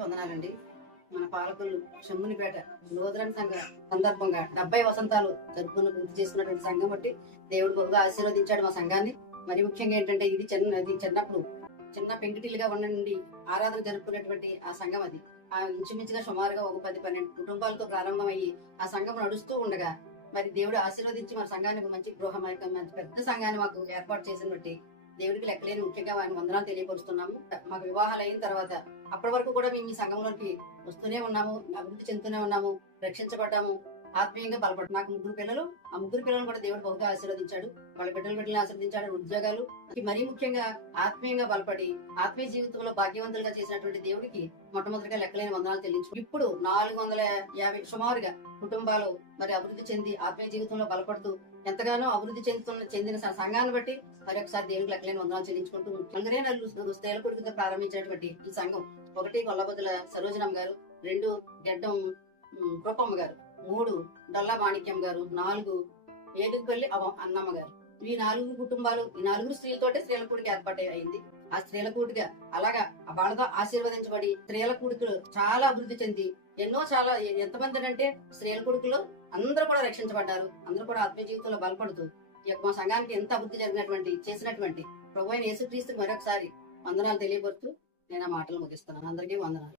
వందనాలండి. మన పాలకులు షమ్మునిపేట లూథరన్ సంఘ సందర్భంగా 70 వసంతాలు జరుపుకున్న గుర్తు చేసుకున్నటువంటి సంఘం బట్టి దేవుడు బహుగా ఆశీర్వదించాడు మా సంఘాన్ని. మరి ముఖ్యంగా ఏంటంటే ఇది చిన్నప్పుడు చిన్న పెంకుటిల్లుగా ఉన్న నుండి ఆరాధన జరుపుకునేటువంటి ఆ సంఘం అది. ఆ ఇంచుమించుగా సుమారుగా ఒక 10-12 కుటుంబాలతో ప్రారంభమయ్యి ఆ సంఘం నడుస్తూ ఉండగా మరి దేవుడు ఆశీర్వదించి మన సంఘానికి మంచి గృహం మంచి పెద్ద సంఘాన్ని మాకు ఏర్పాటు చేసిన బట్టి దేవుడికి లెక్కలేని ముఖ్యంగా వారిని వందనాలు తెలియపరుస్తున్నాము. మాకు వివాహాలు అయిన తర్వాత అప్పటి వరకు కూడా మేము ఈ సంఘంలోకి వస్తూనే ఉన్నాము, అభివృద్ధి చెందుతూనే ఉన్నాము, రక్షించబడ్డాము, ఆత్మీయంగా బలపడ్డాము. నాకు 3 పిల్లలు, ఆ 3 పిల్లలను కూడా దేవుడు బహుగా ఆశీర్వదించాడు. వాళ్ళ బిడ్డలను ఆశీర్వదించాడు. ఉద్యోగాలు, మరీ ముఖ్యంగా ఆత్మీయంగా బలపడి ఆత్మీయ జీవితంలో భాగ్యవంతులుగా చేసినటువంటి దేవుడికి మొట్టమొదటిగా లెక్కలేని వందనాలు చెల్లించు. ఇప్పుడు 450 సుమారుగా కుటుంబాలు మరి అభివృద్ధి చెంది ఆత్మీయ జీవితంలో బలపడుతూ ఎంతగానో అభివృద్ధి చెందిన సంఘాన్ని బట్టి మరి ఒకసారి దేవుడికి లెక్కలేని వందనాలు చెల్లించుకుంటూ ముఖ్యంగానే స్త్రీల కొడుకుతో ప్రారంభించినటువంటి ఈ సంఘం 1 కొల్లబొద్దుల సరోజనమ్మ గారు, 2 గెడ్డం రూపమ్మ గారు, 3 డొల్లా మాణిక్యం గారు, 4 ఏలుగుపల్లి అన్నమ్మ గారు. ఈ 4 కుటుంబాలు, ఈ 4 స్త్రీలతోటే స్త్రీల కూడికి ఏర్పాటు అయింది. ఆ స్త్రీల కూడిగా అలాగా వాళ్ళతో ఆశీర్వదించబడి స్త్రీల కూడికలు చాలా అభివృద్ధి చెంది చాలా ఎంతమంది అంటే స్త్రీల కొడుకులు అందరూ కూడా రక్షించబడ్డారు. అందరూ కూడా ఆత్మీయ జీవితంలో బలపడుతూ మా సంఘానికి ఎంత అభివృద్ధి చేసినటువంటి ప్రభువైన యేసుక్రీస్తుకు మరొకసారి వందనాలు తెలియపరుస్తూ నేను ఆ మాటలు ముగిస్తున్నాను. అందరికీ వందనాలు.